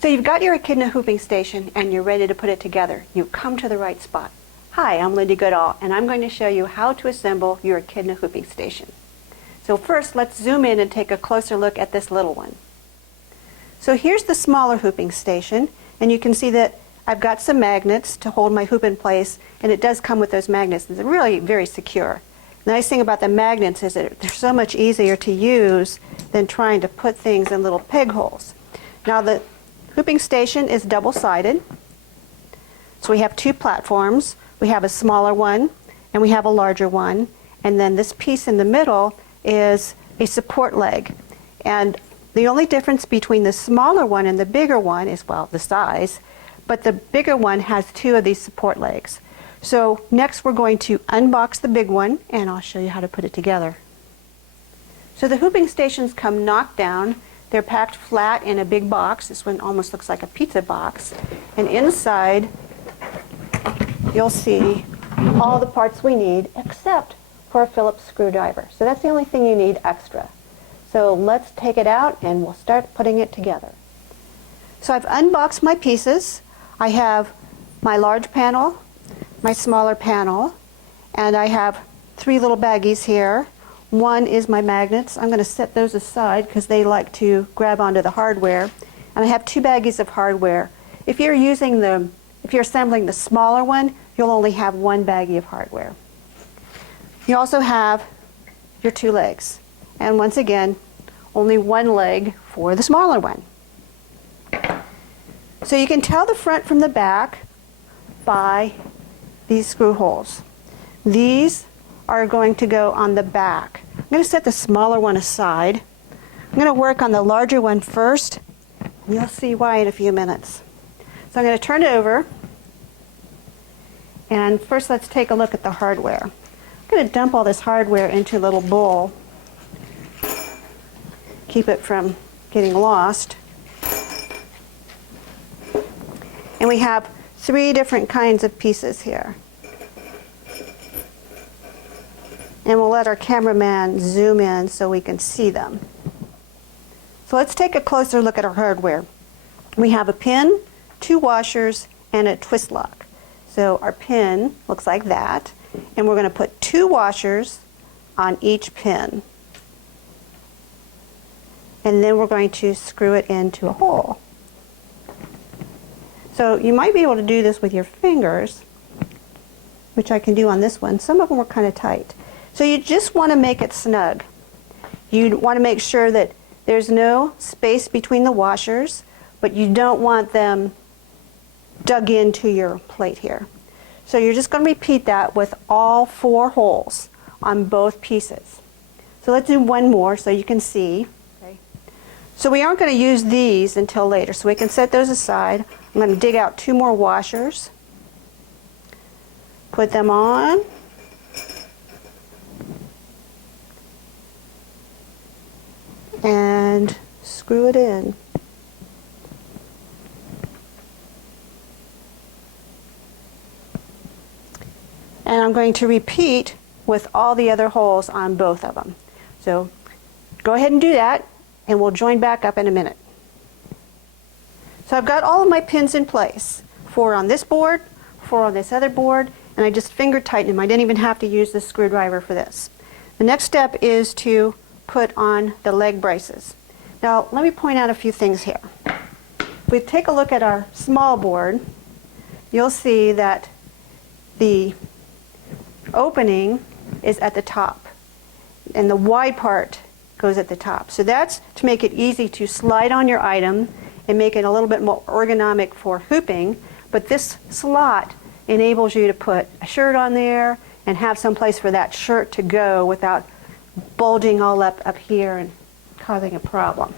So you've got your Echidna Hooping Station and you're ready to put it together. You've come to the right spot. Hi, I'm Lindy Goodall and I'm going to show you how to assemble your Echidna Hooping Station. So first let's zoom in and take a closer look at this little one. So here's the smaller hooping station, and you can see that I've got some magnets to hold my hoop in place, and it does come with those magnets. It's really very secure. The nice thing about the magnets is that they're so much easier to use than trying to put things in little peg holes. Now the hooping station is double-sided, so we have two platforms. We have a smaller one and we have a larger one, and then this piece in the middle is a support leg. And the only difference between the smaller one and the bigger one is, well, the size, but the bigger one has two of these support legs. So next we're going to unbox the big one and I'll show you how to put it together. So the hooping stations come knocked down. They're packed flat in a big box. This one almost looks like a pizza box. And inside, you'll see all the parts we need except for a Phillips screwdriver. So that's the only thing you need extra. So let's take it out and we'll start putting it together. So I've unboxed my pieces. I have my large panel, my smaller panel, and I have three little baggies here. One is my magnets. I'm going to set those aside because they like to grab onto the hardware. And I have two baggies of hardware. If you're assembling the smaller one, you'll only have one baggie of hardware. You also have your two legs. And once again, only one leg for the smaller one. So you can tell the front from the back by these screw holes. These are going to go on the back. I'm going to set the smaller one aside. I'm going to work on the larger one first. You'll see why in a few minutes. So I'm going to turn it over. And first let's take a look at the hardware. I'm going to dump all this hardware into a little bowl. Keep it from getting lost. And we have three different kinds of pieces here. And we'll let our cameraman zoom in so we can see them. So let's take a closer look at our hardware. We have a pin, two washers, and a twist lock. So our pin looks like that, and we're going to put two washers on each pin. And then we're going to screw it into a hole. So you might be able to do this with your fingers, which I can do on this one. Some of them are kind of tight. So you just want to make it snug. You want to make sure that there's no space between the washers, but you don't want them dug into your plate here. So you're just going to repeat that with all four holes on both pieces. So let's do one more so you can see. Okay. So we aren't going to use these until later, so we can set those aside. I'm going to dig out two more washers, put them on, and screw it in. And I'm going to repeat with all the other holes on both of them. So go ahead and do that, and we'll join back up in a minute. So I've got all of my pins in place. 4 on this board, 4 on this other board, and I just finger tighten them. I didn't even have to use the screwdriver for this. The next step is to put on the leg braces. Now let me point out a few things here. If we take a look at our small board, you'll see that the opening is at the top and the wide part goes at the top. So that's to make it easy to slide on your item and make it a little bit more ergonomic for hooping, but this slot enables you to put a shirt on there and have some place for that shirt to go without bulging all up here and causing a problem.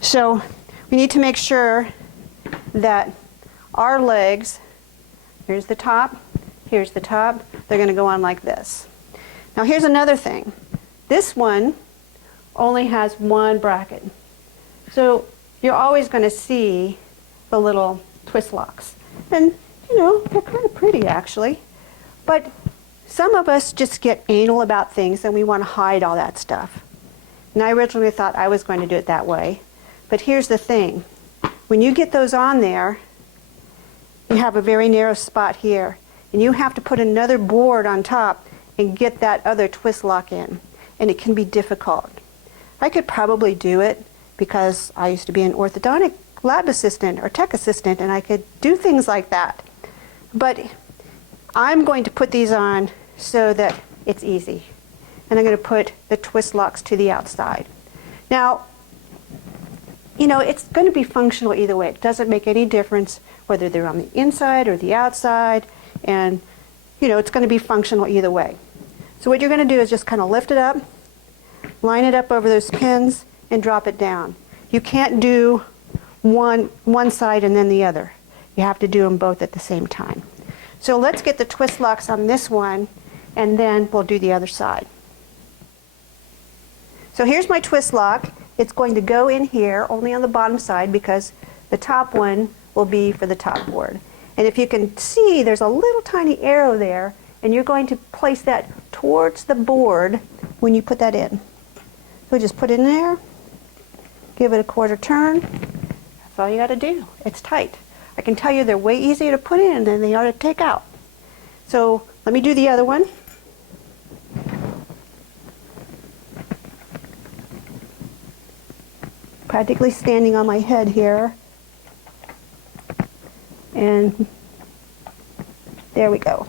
So we need to make sure that our legs, here's the top, they're going to go on like this. Now here's another thing. This one only has one bracket. So you're always going to see the little twist locks. And, you know, they're kind of pretty actually. But some of us just get anal about things and we want to hide all that stuff. And I originally thought I was going to do it that way. But here's the thing. when you get those on there, you have a very narrow spot here, and you have to put another board on top and get that other twist lock in, and it can be difficult. I could probably do it because I used to be an orthodontic lab assistant or tech assistant, and I could do things like that. But I'm going to put these on so that it's easy. And I'm going to put the twist locks to the outside. Now, you know, it's going to be functional either way. It doesn't make any difference whether they're on the inside or the outside, and you know, it's going to be functional either way. So what you're going to do is just kind of lift it up, line it up over those pins, and drop it down. You can't do one side and then the other. You have to do them both at the same time. So let's get the twist locks on this one, and then we'll do the other side. So here's my twist lock. It's going to go in here only on the bottom side because the top one will be for the top board. And if you can see, there's a little tiny arrow there, and you're going to place that towards the board when you put that in. So just put it in there, give it a quarter turn. That's all you got to do. It's tight. I can tell you they're way easier to put in than they are to take out. So let me do the other one. Practically standing on my head here. And there we go.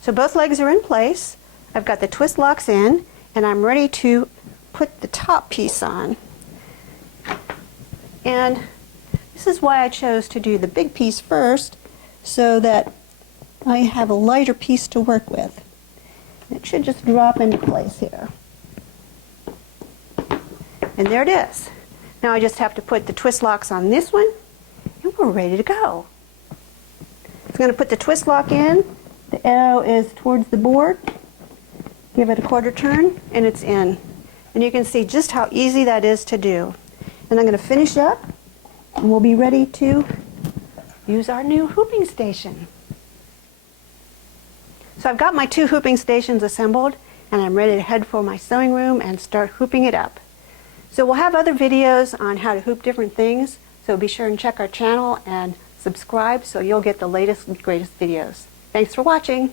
So both legs are in place. I've got the twist locks in, and I'm ready to put the top piece on. And this is why I chose to do the big piece first, so that I have a lighter piece to work with. It should just drop into place here. And there it is. Now I just have to put the twist locks on this one, and we're ready to go. I'm going to put the twist lock in. The arrow is towards the board. Give it a quarter turn, and it's in. And you can see just how easy that is to do. And I'm going to finish up, and we'll be ready to use our new hooping station. So I've got my two hooping stations assembled, and I'm ready to head for my sewing room and start hooping it up. So we'll have other videos on how to hoop different things, so be sure and check our channel and subscribe so you'll get the latest and greatest videos. Thanks for watching.